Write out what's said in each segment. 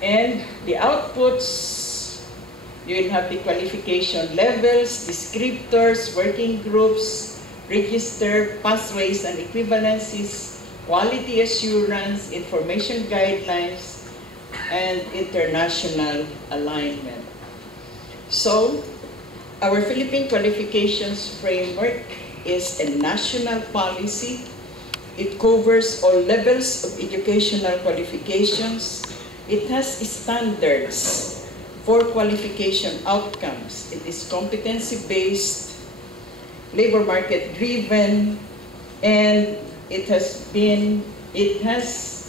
And the outputs, you will have the qualification levels, descriptors, working groups, register, pathways and equivalencies, quality assurance, information guidelines, and international alignment. So, our Philippine Qualifications Framework is a national policy. It covers all levels of educational qualifications. It has standards for qualification outcomes. It is competency-based, labor market-driven, and it has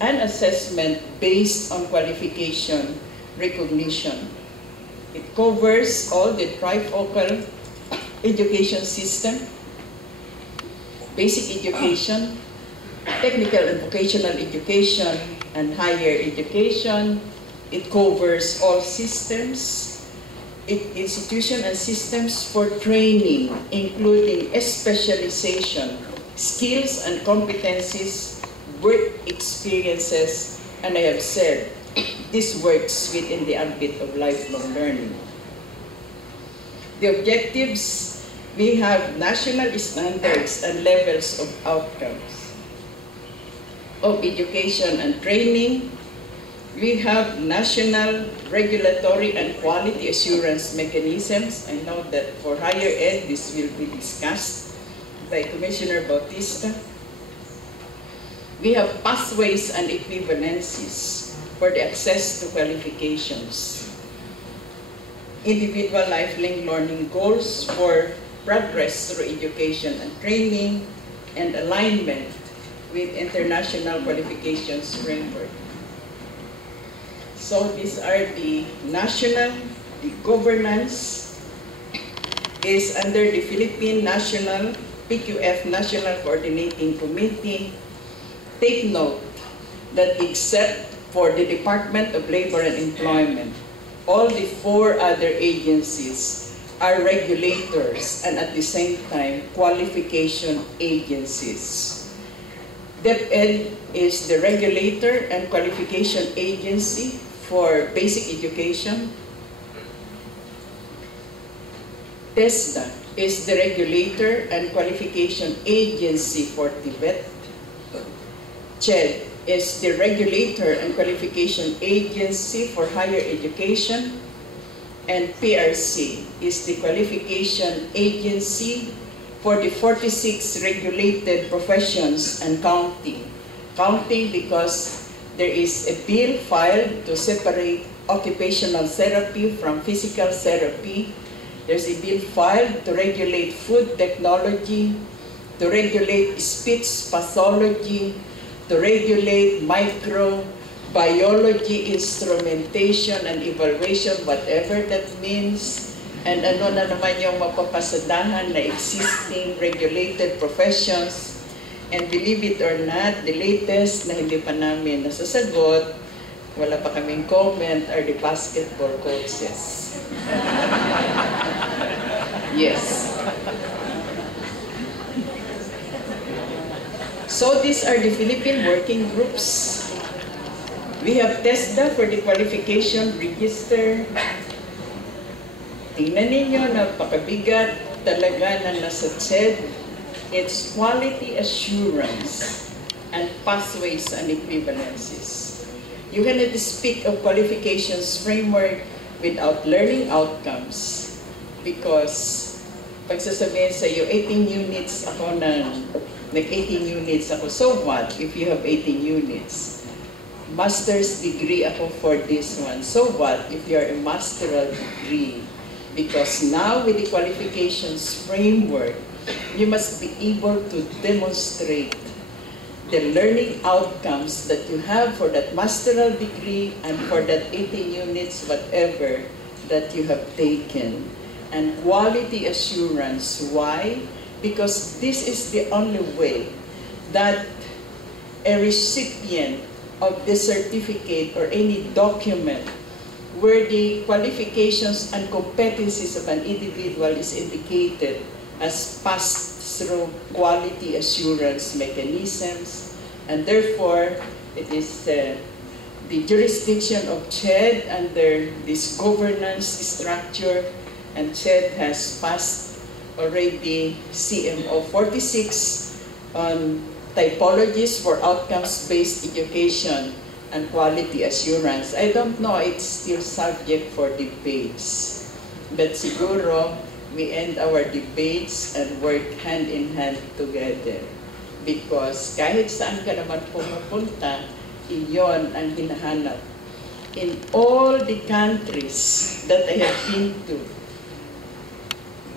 an assessment based on qualification recognition. It covers all the trifocal education system, basic education, technical and vocational education, and higher education. It covers all systems, institutions and systems for training, including specialization, skills and competencies, work experiences, and I have said, this works within the ambit of lifelong learning. The objectives, we have national standards and levels of outcomes of education and training. We have national regulatory and quality assurance mechanisms. I know that for higher ed, this will be discussed by Commissioner Bautista. We have pathways and equivalencies for the access to qualifications. Individual lifelong learning goals for progress through education and training, and alignment with international qualifications framework. So these are the governance is under the Philippine National PQF National Coordinating Committee. Take note that except for the Department of Labor and Employment, all the 4 other agencies are regulators and at the same time qualification agencies. DepEd is the regulator and qualification agency for basic education. TESDA is the regulator and qualification agency for TVET. CHED is the regulator and qualification agency for higher education, and PRC is the qualification agency for the 46 regulated professions and counting. Counting because there is a bill filed to separate occupational therapy from physical therapy. There's a bill filed to regulate food technology, to regulate speech pathology, to regulate microbiology, instrumentation, and evaluation, whatever that means. And ano na naman yung mapapasadahan na existing regulated professions. And believe it or not, the latest na hindi pa namin nasasagot, wala pa kaming comment, are the basketball coaches. Yes. So these are the Philippine working groups. We have TESDA for the qualification register. Tingnan ninyo, napakabigat talaga na nasa CHED. It's quality assurance and pathways and equivalencies. You cannot speak of qualifications framework without learning outcomes, because pag sasabihin sa iyo, 18 units ako nag-18 units ako. So what if you have 18 units? Master's degree ako for this one. So what if you are a masteral degree? Because now with the qualifications framework, you must be able to demonstrate the learning outcomes that you have for that masteral degree and for that 18 units, whatever that you have taken. And quality assurance, why? Because this is the only way that a recipient of the certificate or any document where the qualifications and competencies of an individual is indicated as passed through quality assurance mechanisms, and therefore it is the jurisdiction of CHED under this governance structure, and CHED has passed already CMO 46 on typologies for outcomes-based education and quality assurance. I don't know, it's still subject for debates. But siguro, we end our debates and work hand in hand together. Because kahit saan ka naman pumupunta, iyon ang hinahanap. In all the countries that I have been to,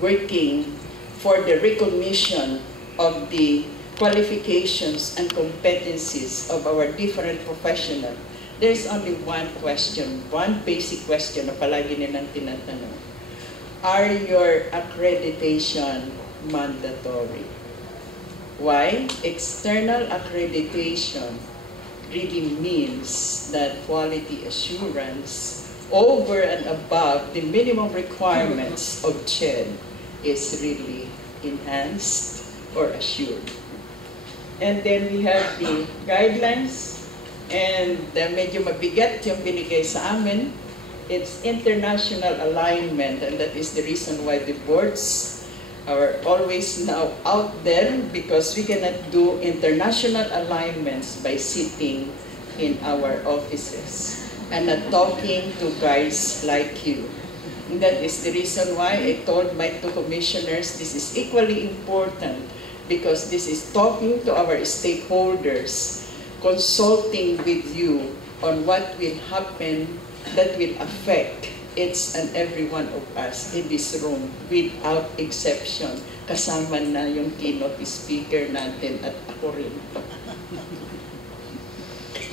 working for the recognition of the qualifications and competencies of our different professionals, there's only one question, one basic question na palagi nilang tinatanong. Are your accreditation mandatory? Why? External accreditation really means that quality assurance over and above the minimum requirements of CHED is really enhanced or assured. And then we have the guidelines, and medyo mabigat yung binigay sa amin. It's international alignment, and that is the reason why the boards are always now out there, because we cannot do international alignments by sitting in our offices and not talking to guys like you. And that is the reason why I told my two commissioners this is equally important, because this is talking to our stakeholders, consulting with you on what will happen that will affect each and every one of us in this room without exception. Kasama na yung keynote speaker natin at ako rin.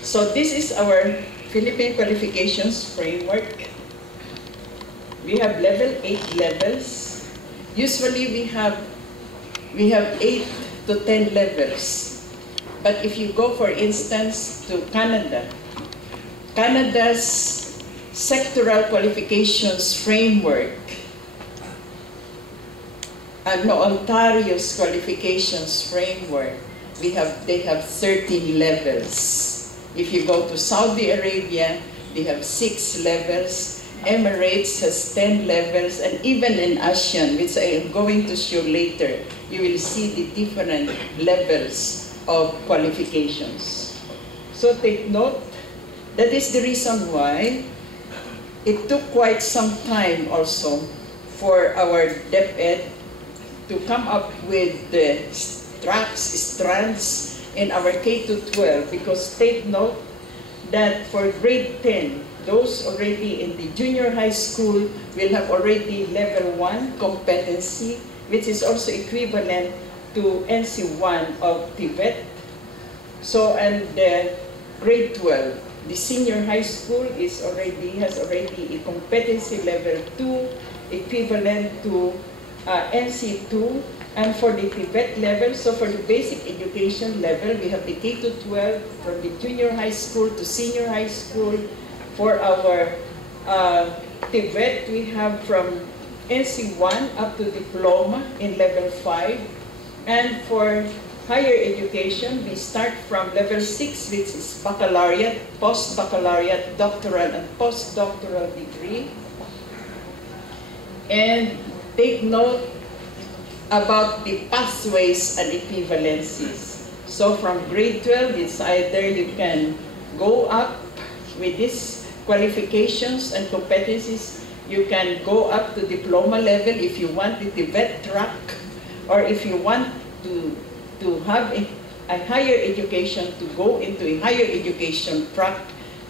So this is our Philippine Qualifications Framework. We have level 8 levels. Usually we have 8 to 10 levels. But if you go, for instance, to Canada, Canada's sectoral qualifications framework, and Ontario's qualifications framework, they have 13 levels. If you go to Saudi Arabia, they have 6 levels. Emirates has 10 levels, and even in ASEAN, which I am going to show later, you will see the different levels of qualifications. So take note, that is the reason why it took quite some time also for our DepEd to come up with the strands in our K-12, because take note that for grade 10, those already in the junior high school will have already level 1 competency, which is also equivalent to NC1 of TVET. So, and grade 12, the senior high school has already a competency level 2 equivalent to NC2. And for the TVET level, so for the basic education level, we have the K-12 from the junior high school to senior high school. For our TVET, we have from NC1 up to diploma in level 5. And for higher education, we start from level 6, which is baccalaureate, post-baccalaureate, doctoral, and postdoctoral degree. And take note about the pathways and equivalencies. So from grade 12, it's either you can go up with these qualifications and competencies, you can go up to diploma level if you want the TVET track, or if you want to have a higher education, to go into a higher education track,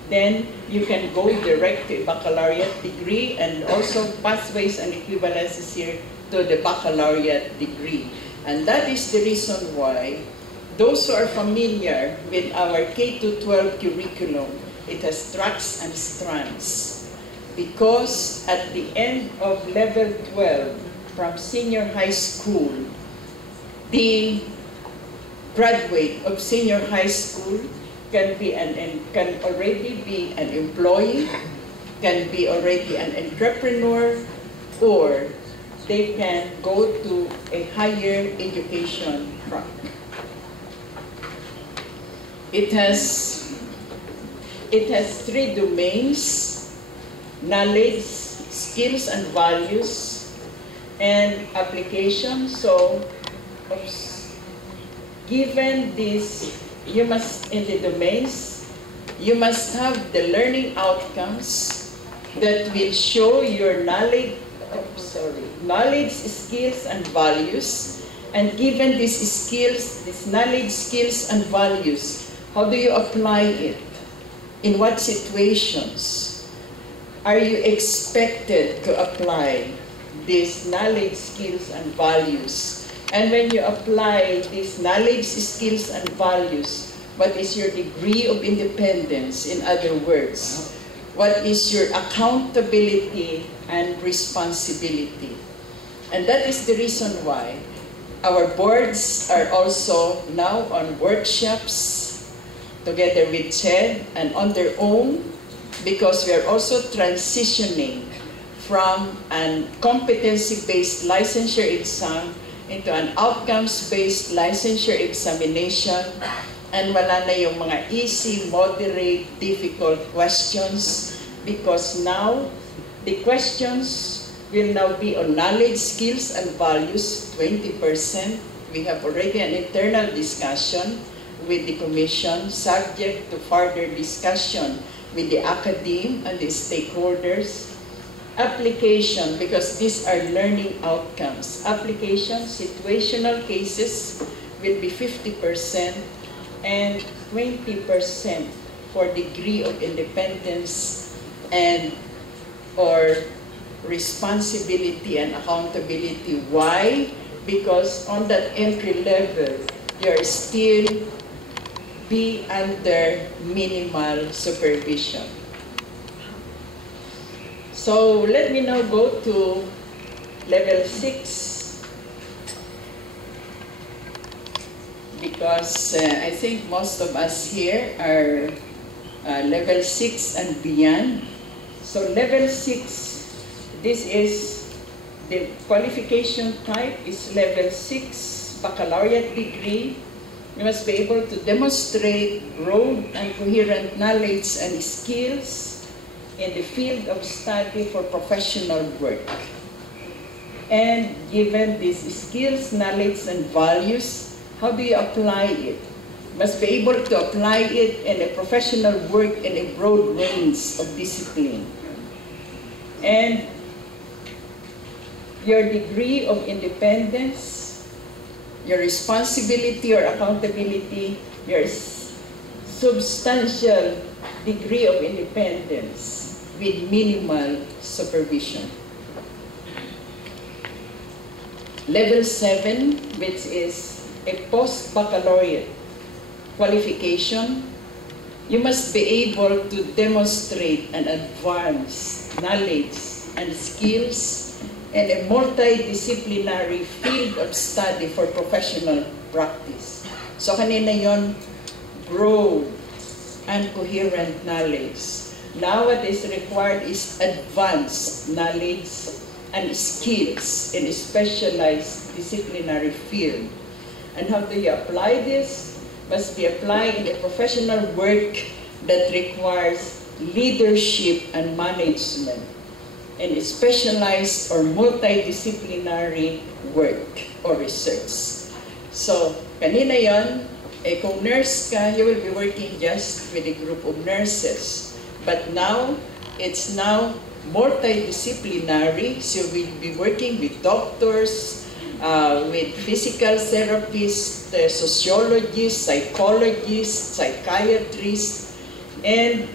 then you can go direct to a baccalaureate degree, and also pathways and equivalencies here to the baccalaureate degree. And that is the reason why those who are familiar with our K-12 curriculum, it has tracks and strands. Because at the end of level 12, from senior high school, the graduate of senior high school can already be an employee, can be already an entrepreneur, or they can go to a higher education track. It it has 3 domains: knowledge, skills and values, and application. So, given this, you must, in the domains, you must have the learning outcomes that will show your knowledge, skills, and values. And given these skills, these knowledge, skills, and values, how do you apply it? In what situations are you expected to apply these knowledge, skills, and values? And when you apply these knowledge, skills, and values, what is your degree of independence? In other words, what is your accountability and responsibility? And that is the reason why our boards are also now on workshops together with CHED and on their own, because we are also transitioning from a competency-based licensure exam into an outcomes-based licensure examination, and wala na yung mga easy, moderate, difficult questions, because now the questions will now be on knowledge, skills, and values, 20%. We have already an internal discussion with the Commission, subject to further discussion with the academe and the stakeholders. Application, because these are learning outcomes. Application, situational cases will be 50% and 20% for degree of independence and or responsibility and accountability. Why? Because on that entry level, you're still be under minimal supervision. So let me now go to level 6, because I think most of us here are level 6 and beyond. So level 6, this is the qualification type is level 6, baccalaureate degree. You must be able to demonstrate broad and coherent knowledge and skills in the field of study for professional work. And given these skills, knowledge, and values, how do you apply it? You must be able to apply it in a professional work in a broad range of discipline. And your degree of independence, your responsibility or accountability, your substantial degree of independence with minimal supervision. Level 7, which is a post-baccalaureate qualification, you must be able to demonstrate and advance knowledge and skills in a multidisciplinary field of study for professional practice. So kanina yon, broad and coherent knowledge. Now what is required is advanced knowledge and skills in a specialized disciplinary field. And how do you apply this? Must be applied in a professional work that requires leadership and management, and specialized or multidisciplinary work or research. So, kanina yon, kung nurse ka, you will be working just with a group of nurses. But now, it's now multidisciplinary, so we'll be working with doctors, with physical therapists, sociologists, psychologists, psychiatrists, and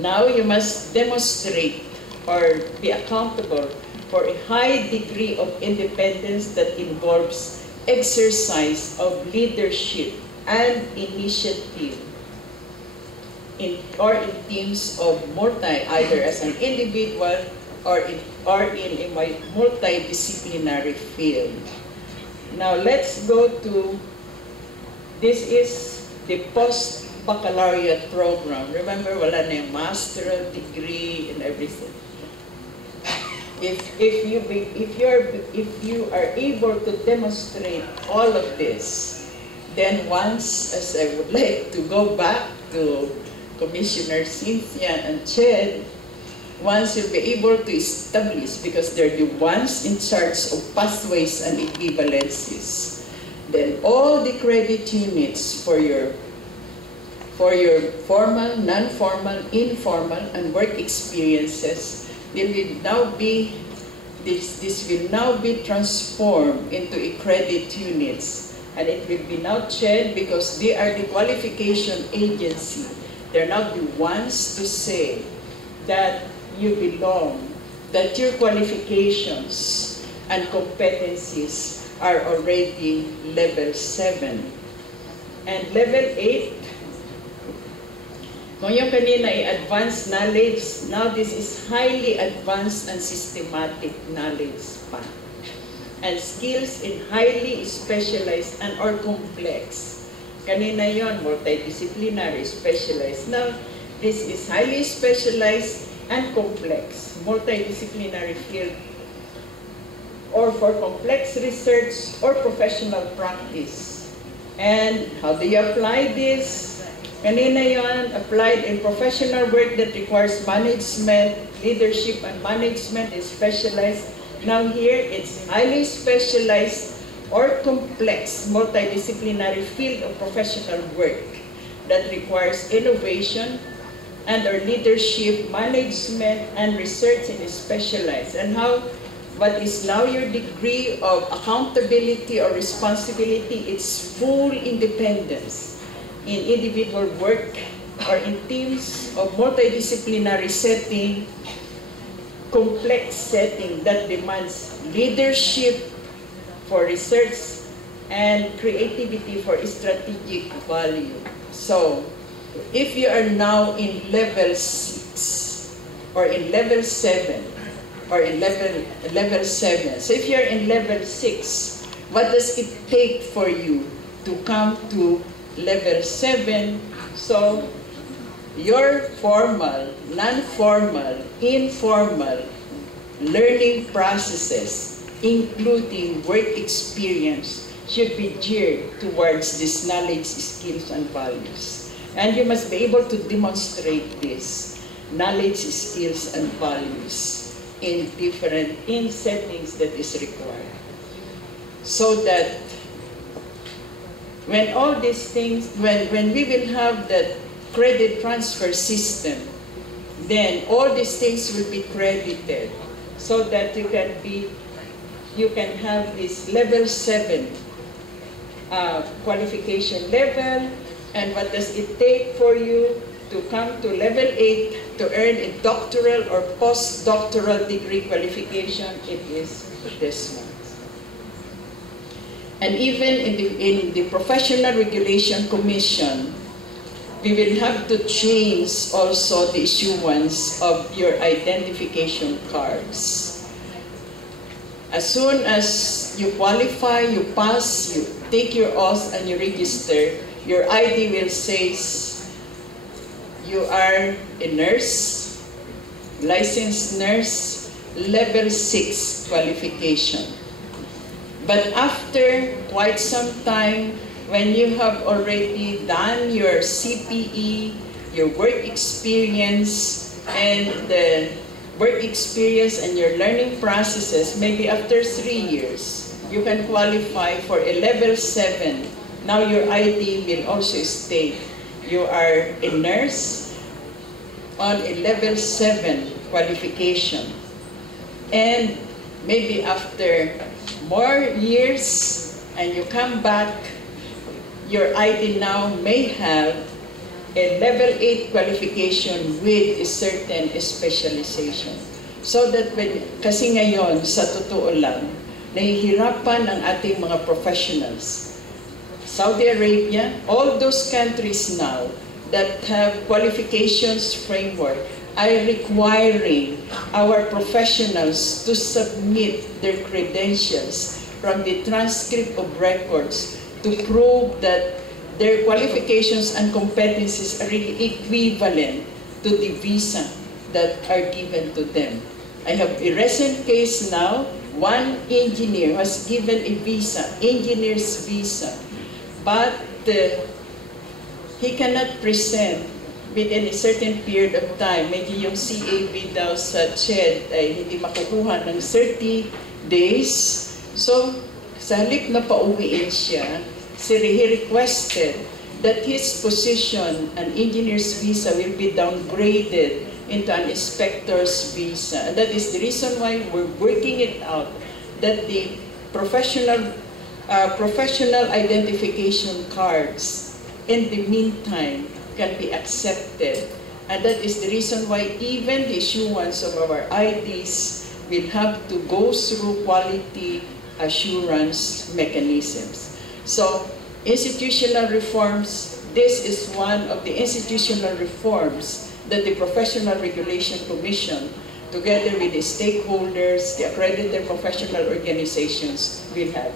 now you must demonstrate or be accountable for a high degree of independence that involves exercise of leadership and initiative in teams of either as an individual or in a multidisciplinary field. Now let's go to, this is the post-baccalaureate program. Remember, wala na yung master's degree and everything. If you are able to demonstrate all of this, then once, as I would like to go back to Commissioner Cynthia and Ched, once you'll be able to establish, because they're the ones in charge of pathways and equivalencies, then all the credit units for your formal, non-formal, informal, and work experiences, this will now be transformed into a credit units. And it will be now checked because they are the qualification agency. They're not the ones to say that you belong, that your qualifications and competencies are already level 7. And level 8, kung yung kanina ay advanced knowledge, now this is highly advanced and systematic knowledge pa. And skills in highly specialized and or complex. Kanina yon multidisciplinary, specialized. Now, this is highly specialized and complex, multidisciplinary field, or for complex research or professional practice. And how do you apply this? Kanina yon applied in professional work that requires management, leadership, and management is specialized. Now here, it's highly specialized or complex multidisciplinary field of professional work that requires innovation and or leadership, management, and research in specialized. And what is now your degree of accountability or responsibility? It's full independence in individual work or in teams of multidisciplinary setting, complex setting that demands leadership for research and creativity for strategic value. So, if you are now in level 6 or in level 7 or in level 7, so if you're in level 6, what does it take for you to come to level 7? So, your formal, non-formal, informal learning processes, including work experience, should be geared towards these knowledge, skills, and values. And you must be able to demonstrate this knowledge, skills, and values in settings that is required. So that when all these things, when we will have that credit transfer system, then all these things will be credited so that you can have this level 7 qualification level. And what does it take for you to come to level 8 to earn a doctoral or postdoctoral degree qualification? It is this one. And even in the Professional Regulation Commission, we will have to change also the issuance of your identification cards. As soon as you qualify, you pass, you take your oath and you register, your ID will say you are a nurse, licensed nurse, level 6 qualification. But after quite some time, when you have already done your CPE, your work experience, and your learning processes, maybe after 3 years, you can qualify for a level 7. Now your ID will also state you are a nurse on a level 7 qualification. And maybe after more years, and you come back, your ID now may have a level 8 qualification with a certain specialization. So that kasi ngayon, sa totoo lang, nahihirapan ang ating mga professionals. Saudi Arabia, all those countries now that have qualifications framework are requiring our professionals to submit their credentials from the transcript of records to prove that their qualifications and competencies are really equivalent to the visa that are given to them. I have a recent case now, one engineer was given a visa, engineer's visa, but he cannot present within a certain period of time, medyo yung CAB daw sa CHED ay hindi makukuha ng 30 days. So, sa halip na pauwiin siya, he requested that his position, an engineer's visa, will be downgraded into an inspector's visa. And that is the reason why we're working it out, that the professional identification cards in the meantime can be accepted. And that is the reason why even the issuance of our IDs will have to go through quality assurance mechanisms. So, institutional reforms, this is one of the institutional reforms that the Professional Regulation Commission, together with the stakeholders, the accredited professional organizations, will have.